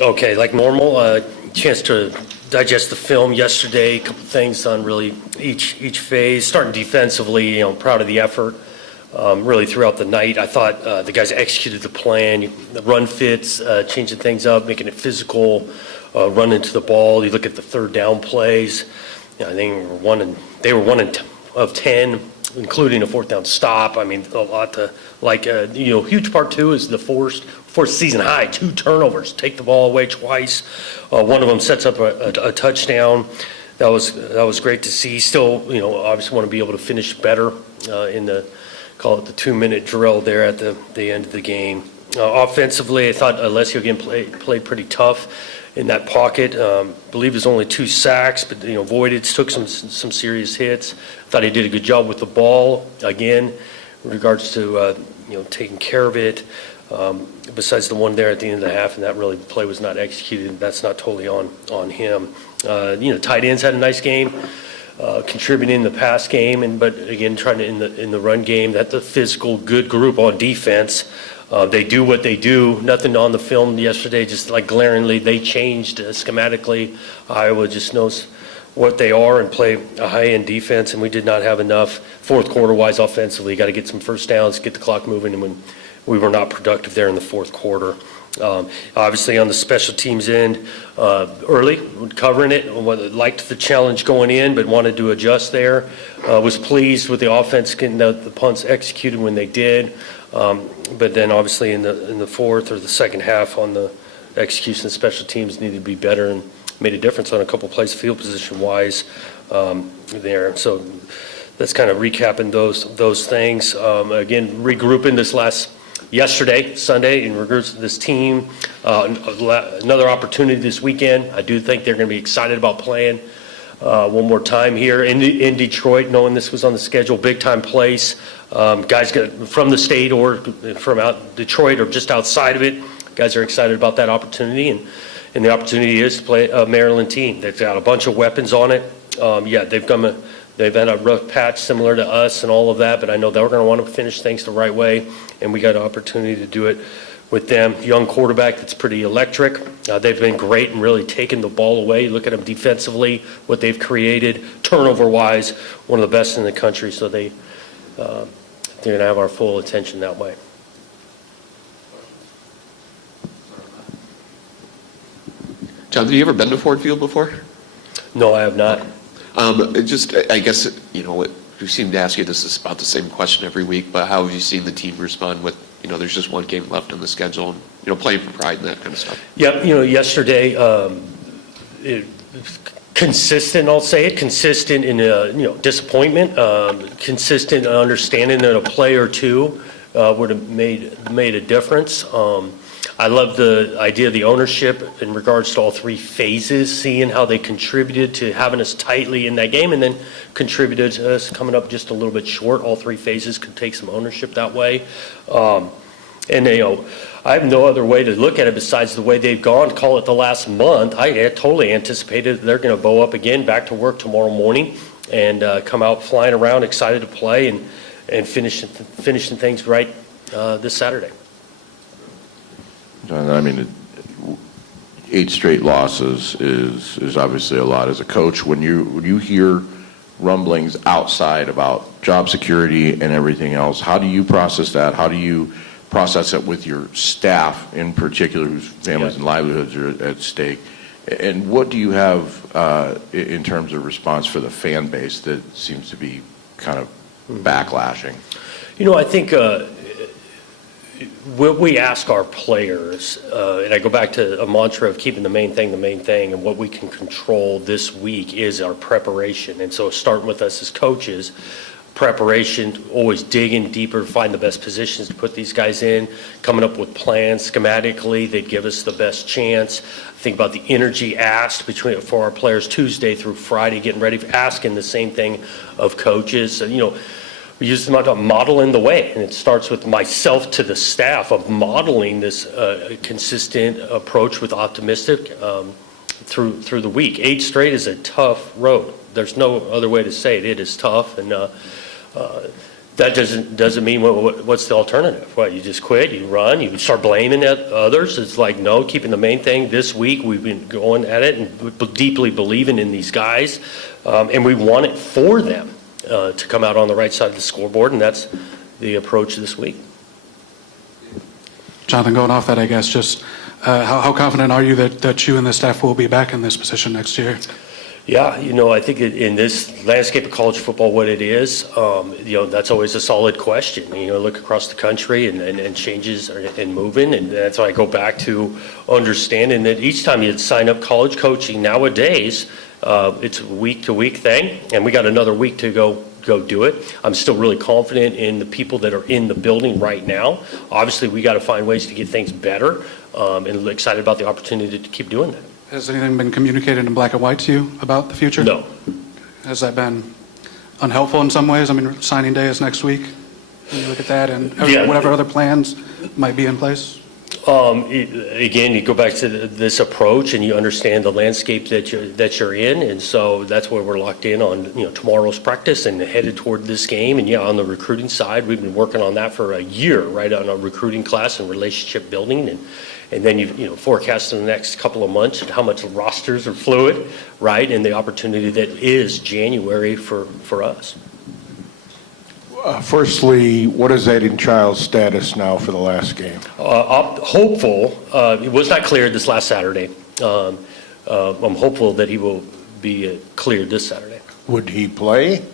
Okay, like normal. Chance to digest the film yesterday. A couple things on really each phase. Starting defensively, proud of the effort. Really throughout the night, I thought the guys executed the plan. The run fits, changing things up, making it physical, running to the ball. You look at the third down plays. I think they were one of 10, including a fourth down stop. I mean, a lot to like. Huge part too is the forced season high 2 turnovers. Take the ball away twice. One of them sets up a touchdown. That was great to see. Still, obviously want to be able to finish better in the, call it the 2-minute drill there at the end of the game. Offensively, I thought Alessio again played pretty tough in that pocket. Believe there's only 2 sacks, but voided, took some serious hits. Thought he did a good job with the ball again in regards to taking care of it. Besides the one there at the end of the half, and that really play was not executed. That's not totally on him. Tight ends had a nice game, contributing in the pass game, but again trying to in the run game. That's a physical, good group on defense. They do what they do. Nothing on the film yesterday, just like glaringly, they changed schematically. Iowa just knows what they are and play a high-end defense, and we did not have enough fourth quarter-wise offensively. Got to get some first downs, get the clock moving, and when we were not productive there in the fourth quarter. Obviously on the special teams end, early, covering it, liked the challenge going in, but wanted to adjust there. Was pleased with the offense getting the punts executed when they did. But then obviously in the fourth or the second half on the execution of special teams needed to be better and made a difference on a couple plays field position wise there. So that's kind of recapping those things. Again, regrouping yesterday, Sunday, in regards to this team. Another opportunity this weekend. I do think they're going to be excited about playing one more time here in Detroit, knowing this was on the schedule. Big-time place. Guys from the state or from out Detroit or just outside of it, guys are excited about that opportunity. And the opportunity is to play a Maryland team. They've got a bunch of weapons on it. They've had a rough patch similar to us and all of that, but I know they're going to want to finish things the right way, and we got an opportunity to do it with them. Young quarterback that's pretty electric. They've been great and really taken the ball away. Look at them defensively, what they've created, turnover-wise, one of the best in the country, so they're going to have our full attention that way. John, have you ever been to Ford Field before? No, I have not. I guess, we seem to ask you this is about the same question every week, but how have you seen the team respond with, there's just one game left on the schedule and, playing for pride and that kind of stuff? Yep, yesterday, consistent, I'll say it, consistent in, disappointment, consistent in understanding that a play or two would have made a difference. I love the idea of the ownership in regards to all 3 phases, seeing how they contributed to having us tightly in that game and then contributed to us coming up just a little bit short. All 3 phases could take some ownership that way. I have no other way to look at it besides the way they've gone, call it the last month. I totally anticipated they're going to bow up again, back to work tomorrow morning and come out flying around, excited to play and finishing things right this Saturday. I mean, 8 straight losses is obviously a lot. As a coach, when you hear rumblings outside about job security and everything else, how do you process that? How do you process it with your staff in particular, whose families and livelihoods are at stake? And what do you have in terms of response for the fan base that seems to be kind of backlashing? I think what we ask our players, and I go back to a mantra of keeping the main thing, and what we can control this week is our preparation. And so starting with us as coaches, preparation, always digging deeper, find the best positions to put these guys in, coming up with plans schematically that give us the best chance. Think about the energy asked for our players Tuesday through Friday, getting ready, asking the same thing of coaches. We use them to modeling the way, and it starts with myself to the staff of modeling this consistent approach with optimistic through the week. 8 straight is a tough road. There's no other way to say it. It is tough, and That doesn't mean what's the alternative? What, you just quit, you run, you start blaming others? It's like, no, keeping the main thing. This week we've been going at it and deeply believing in these guys, and we want it for them to come out on the right side of the scoreboard, and that's the approach this week. Jonathan, going off that, I guess, just how confident are you that you and the staff will be back in this position next year? Yeah, I think in this landscape of college football, what it is, that's always a solid question. Look across the country and changes and moving, and that's why I go back to understanding that each time you sign up college coaching nowadays, it's a week-to-week thing, and we got another week to go do it. I'm still really confident in the people that are in the building right now. Obviously, we got to find ways to get things better, and excited about the opportunity to keep doing that. Has anything been communicated in black and white to you about the future? No. Has that been unhelpful in some ways? I mean, signing day is next week. When you look at that and whatever other plans might be in place? Again, you go back to this approach and you understand the landscape that you're in, and so that's where we're locked in on tomorrow's practice and headed toward this game. And on the recruiting side, we've been working on that for a year, right, on a recruiting class and relationship building, and then you forecast in the next couple of months how much rosters are fluid, right, and the opportunity that is January for us. Firstly, what is Aiden Child's status now for the last game? Hopeful. It was not cleared this last Saturday. I'm hopeful that he will be cleared this Saturday. Would he play?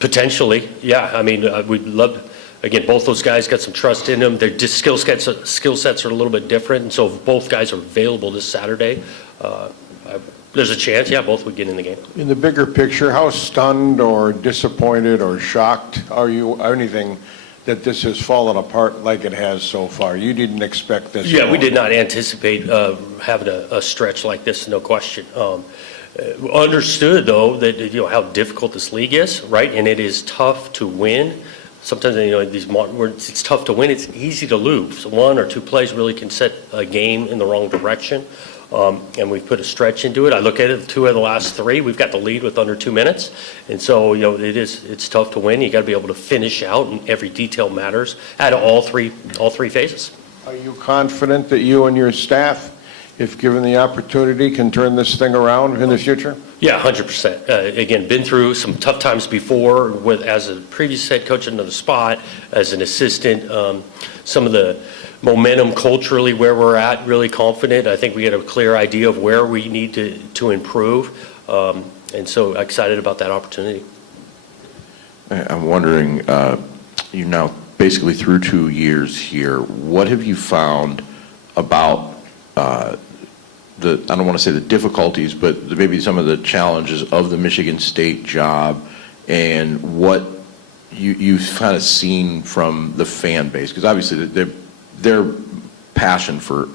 Potentially, yeah. I mean, we'd love. Again, both those guys got some trust in them. Their skill sets are a little bit different, and so if both guys are available this Saturday, there's a chance, both would get in the game. In the bigger picture, how stunned or disappointed or shocked are you or anything that this has fallen apart like it has so far? You didn't expect this. Yeah, we did not anticipate having a stretch like this, no question. Understood, though, that how difficult this league is, right? And it is tough to win. Sometimes, it's tough to win. It's easy to lose. One or two plays really can set a game in the wrong direction. And we've put a stretch into it. I look at it, 2 of the last 3, we've got the lead with under 2 minutes. And so, it's tough to win. You got to be able to finish out, and every detail matters at all three phases. Are you confident that you and your staff, if given the opportunity, can turn this thing around in the future? Yeah, 100%. Again, been through some tough times before as a previous head coach in another spot, as an assistant. Some of the momentum culturally where we're at, really confident. I think we get a clear idea of where we need to improve, and so excited about that opportunity. I'm wondering, you're now basically through 2 years here. What have you found about I don't want to say the difficulties, but maybe some of the challenges of the Michigan State job, and what you've kind of seen from the fan base? Because obviously their passion for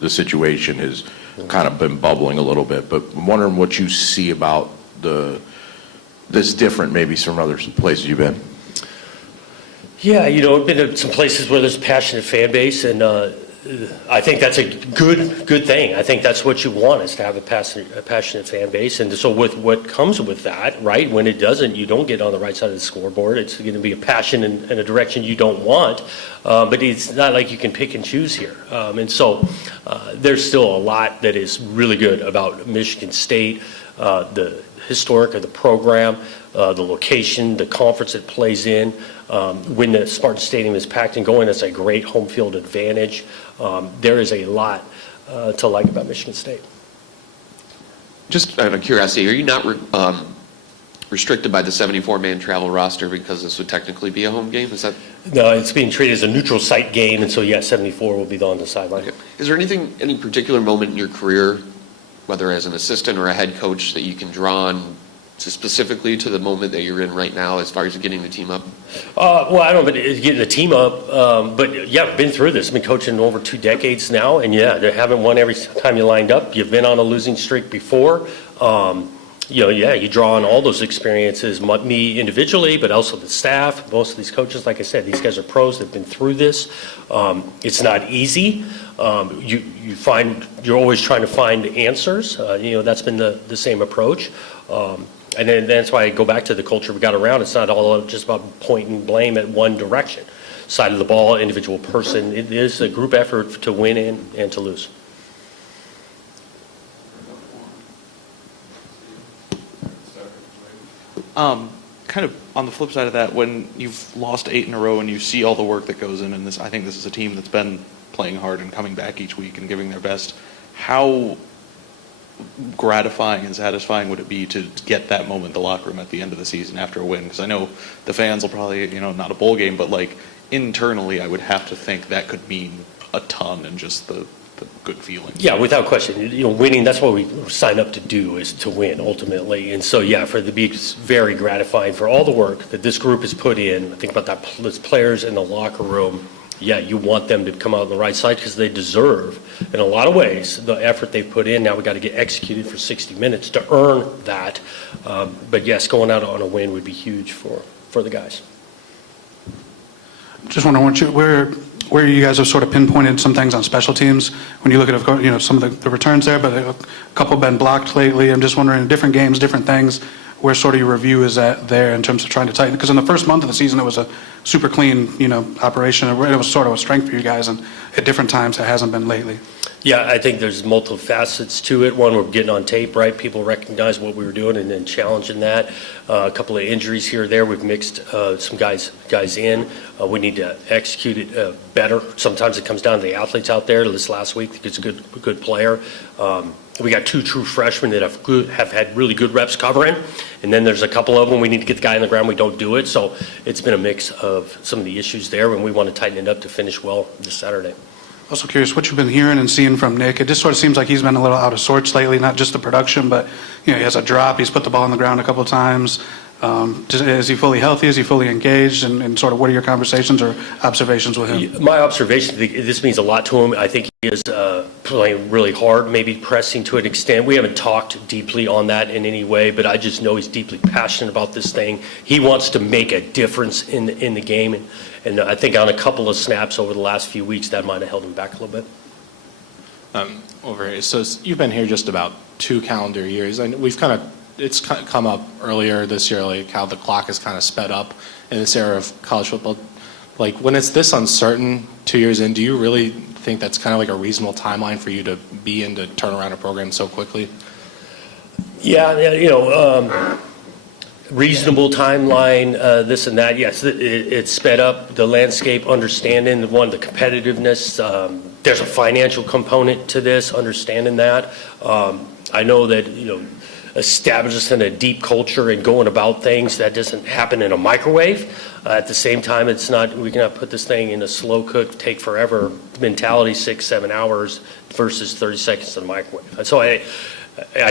the situation has kind of been bubbling a little bit, but I'm wondering what you see about that's different maybe from other places you've been. Yeah, I've been to some places where there's a passionate fan base, and I think that's a good thing. I think that's what you want, is to have a passionate fan base. And so with what comes with that, right, when it doesn't, you don't get on the right side of the scoreboard. It's going to be a passion in a direction you don't want. But it's not like you can pick and choose here. And so there's still a lot that is really good about Michigan State, the historic of the program, the location, the conference it plays in. When the Spartan Stadium is packed and going, that's a great home field advantage. There is a lot to like about Michigan State. Just out of curiosity, are you not restricted by the 74-man travel roster because this would technically be a home game? Is that? No, it's being treated as a neutral site game, and so 74 will be on the sideline. Okay. Is there any particular moment in your career, whether as an assistant or a head coach, that you can draw on specifically to the moment that you're in right now as far as getting the team up? Well, I don't know, but getting the team up, but yeah, I've been through this. I've been coaching over 2 decades now, and they haven't won every time you lined up. You've been on a losing streak before. You draw on all those experiences, me individually, but also the staff, most of these coaches. Like I said, these guys are pros. They've been through this. It's not easy. You're always trying to find answers. That's been the same approach. And then that's why I go back to the culture we got around. It's not all just about pointing blame at one direction. Side of the ball, individual person. It is a group effort to win and to lose. Kind of on the flip side of that, when you've lost 8 in a row and you see all the work that goes in this, I think this is a team that's been playing hard and coming back each week and giving their best. How gratifying and satisfying would it be to get that moment in the locker room at the end of the season after a win? Because I know the fans will probably, not a bowl game, but like internally, I would have to think that could mean a ton and just the good feeling. Yeah, without question. Winning, that's what we sign up to do, is to win ultimately. And so, yeah, for it to be very gratifying for all the work that this group has put in. I think about that, those players in the locker room. Yeah, you want them to come out on the right side because they deserve, in a lot of ways, the effort they put in. Now we got to get executed for 60 minutes to earn that. But yes, going out on a win would be huge for the guys. Just wondering where you guys have sort of pinpointed some things on special teams when you look at some of the returns there, but a couple have been blocked lately. I'm just wondering, different games, different things, where sort of your review is at there in terms of trying to tighten, because in the first month of the season it was a super clean operation. It was sort of a strength for you guys, and at different times it hasn't been lately. Yeah, I think there's multiple facets to it. One, we're getting on tape, right? People recognize what we were doing and then challenging that. A couple of injuries here or there. We've mixed some guys in. We need to execute it better. Sometimes it comes down to the athletes out there. This last week, it's a good player. We got 2 true freshmen that have had really good reps covering, and then there's a couple of them we need to get the guy on the ground. We don't do it, so it's been a mix of some of the issues there, and we want to tighten it up to finish well this Saturday. Also curious what you've been hearing and seeing from Nick. It just sort of seems like he's been a little out of sorts lately, not just the production, but he has a drop. He's put the ball on the ground a couple of times. Is he fully healthy? Is he fully engaged? And sort of what are your conversations or observations with him? My observation, this means a lot to him. I think he is playing really hard, maybe pressing to an extent. We haven't talked deeply on that in any way, but I just know he's deeply passionate about this thing. He wants to make a difference in the game. And I think on a couple of snaps over the last few weeks, that might have held him back a little bit. Over here. So you've been here just about 2 calendar years, and it's come up earlier this year, like how the clock is kind of sped up in this era of college football. Like when it's this uncertain 2 years in, do you really think that's kind of like a reasonable timeline for you to be in to turn around a program so quickly? Yeah, reasonable timeline, this and that. Yes, it's sped up the landscape, understanding the competitiveness. There's a financial component to this, understanding that. I know that, establishing a deep culture and going about things, that doesn't happen in a microwave. At the same time, we cannot put this thing in a slow cook, take forever mentality, 6-7 hours versus 30 seconds in a microwave. And so I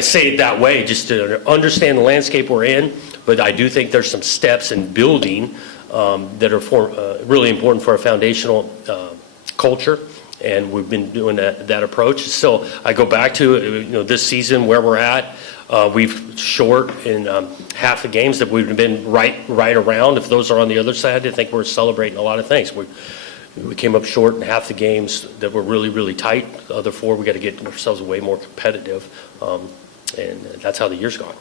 say it that way just to understand the landscape we're in, but I do think there's some steps in building that are really important for a foundational culture, and we've been doing that approach. So I go back to this season where we're at. We've short in half the games that we've been right around. If those are on the other side, I think we're celebrating a lot of things. We came up short in half the games that were really, really tight. The other 4, we got to get ourselves way more competitive, and that's how the year's gone.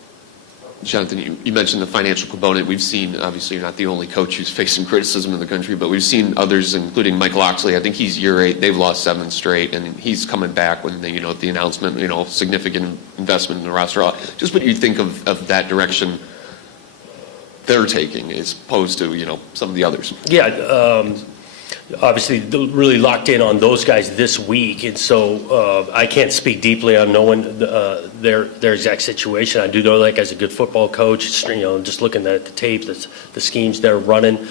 Jonathan, you mentioned the financial component. We've seen, obviously, you're not the only coach who's facing criticism in the country, but we've seen others, including Mike Loxley. I think he's year 8. They've lost 7 straight, and he's coming back when the announcement, significant investment in the roster. Just what you think of that direction they're taking as opposed to, some of the others. Yeah, obviously really locked in on those guys this week, and so I can't speak deeply on knowing their exact situation. I do know that guy's a good football coach. Just looking at the tape, the schemes they're running,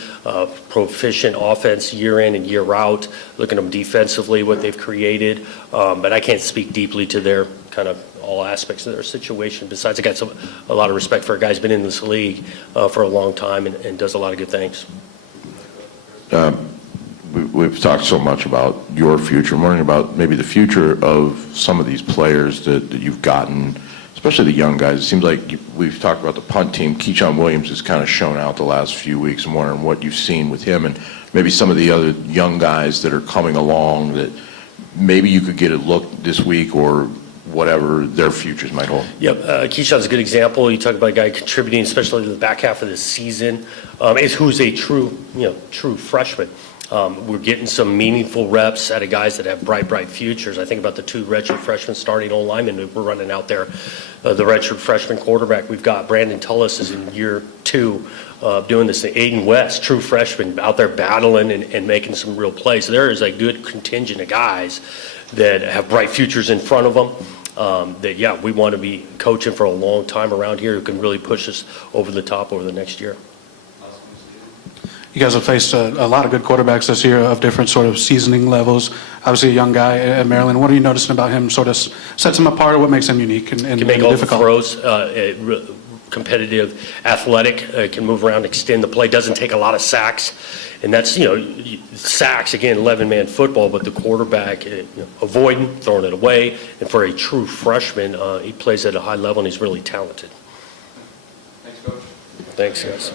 proficient offense year in and year out. Looking at them defensively, what they've created, but I can't speak deeply to their kind of all aspects of their situation. Besides, I got a lot of respect for a guy who's been in this league for a long time and does a lot of good things. We've talked so much about your future. I'm wondering about maybe the future of some of these players that you've gotten, especially the young guys. It seems like we've talked about the punt team. Keyshawn Williams has kind of shown out the last few weeks. I'm wondering what you've seen with him and maybe some of the other young guys that are coming along that maybe you could get a look this week or whatever their futures might hold. Yep, Keyshawn's a good example. You talk about a guy contributing, especially to the back half of the season, is who's a true freshman. We're getting some meaningful reps out of guys that have bright futures. I think about the two redshirt freshmen starting O linemen that we're running out there. The redshirt freshman quarterback we've got, Brandon Tullis, is in year 2 doing this. Aiden West, true freshman, out there battling and making some real plays. There is a good contingent of guys that have bright futures in front of them. We want to be coaching for a long time around here who can really push us over the top over the next year. You guys have faced a lot of good quarterbacks this year of different sort of seasoning levels. Obviously, a young guy at Maryland. What are you noticing about him sort of sets him apart, or what makes him unique and Can make all the difficult? throws, competitive, athletic, can move around, extend the play, doesn't take a lot of sacks. And that's, sacks, again, 11-man football, but the quarterback avoiding, throwing it away. And for a true freshman, he plays at a high level and he's really talented. Thanks, Coach. Thanks, guys.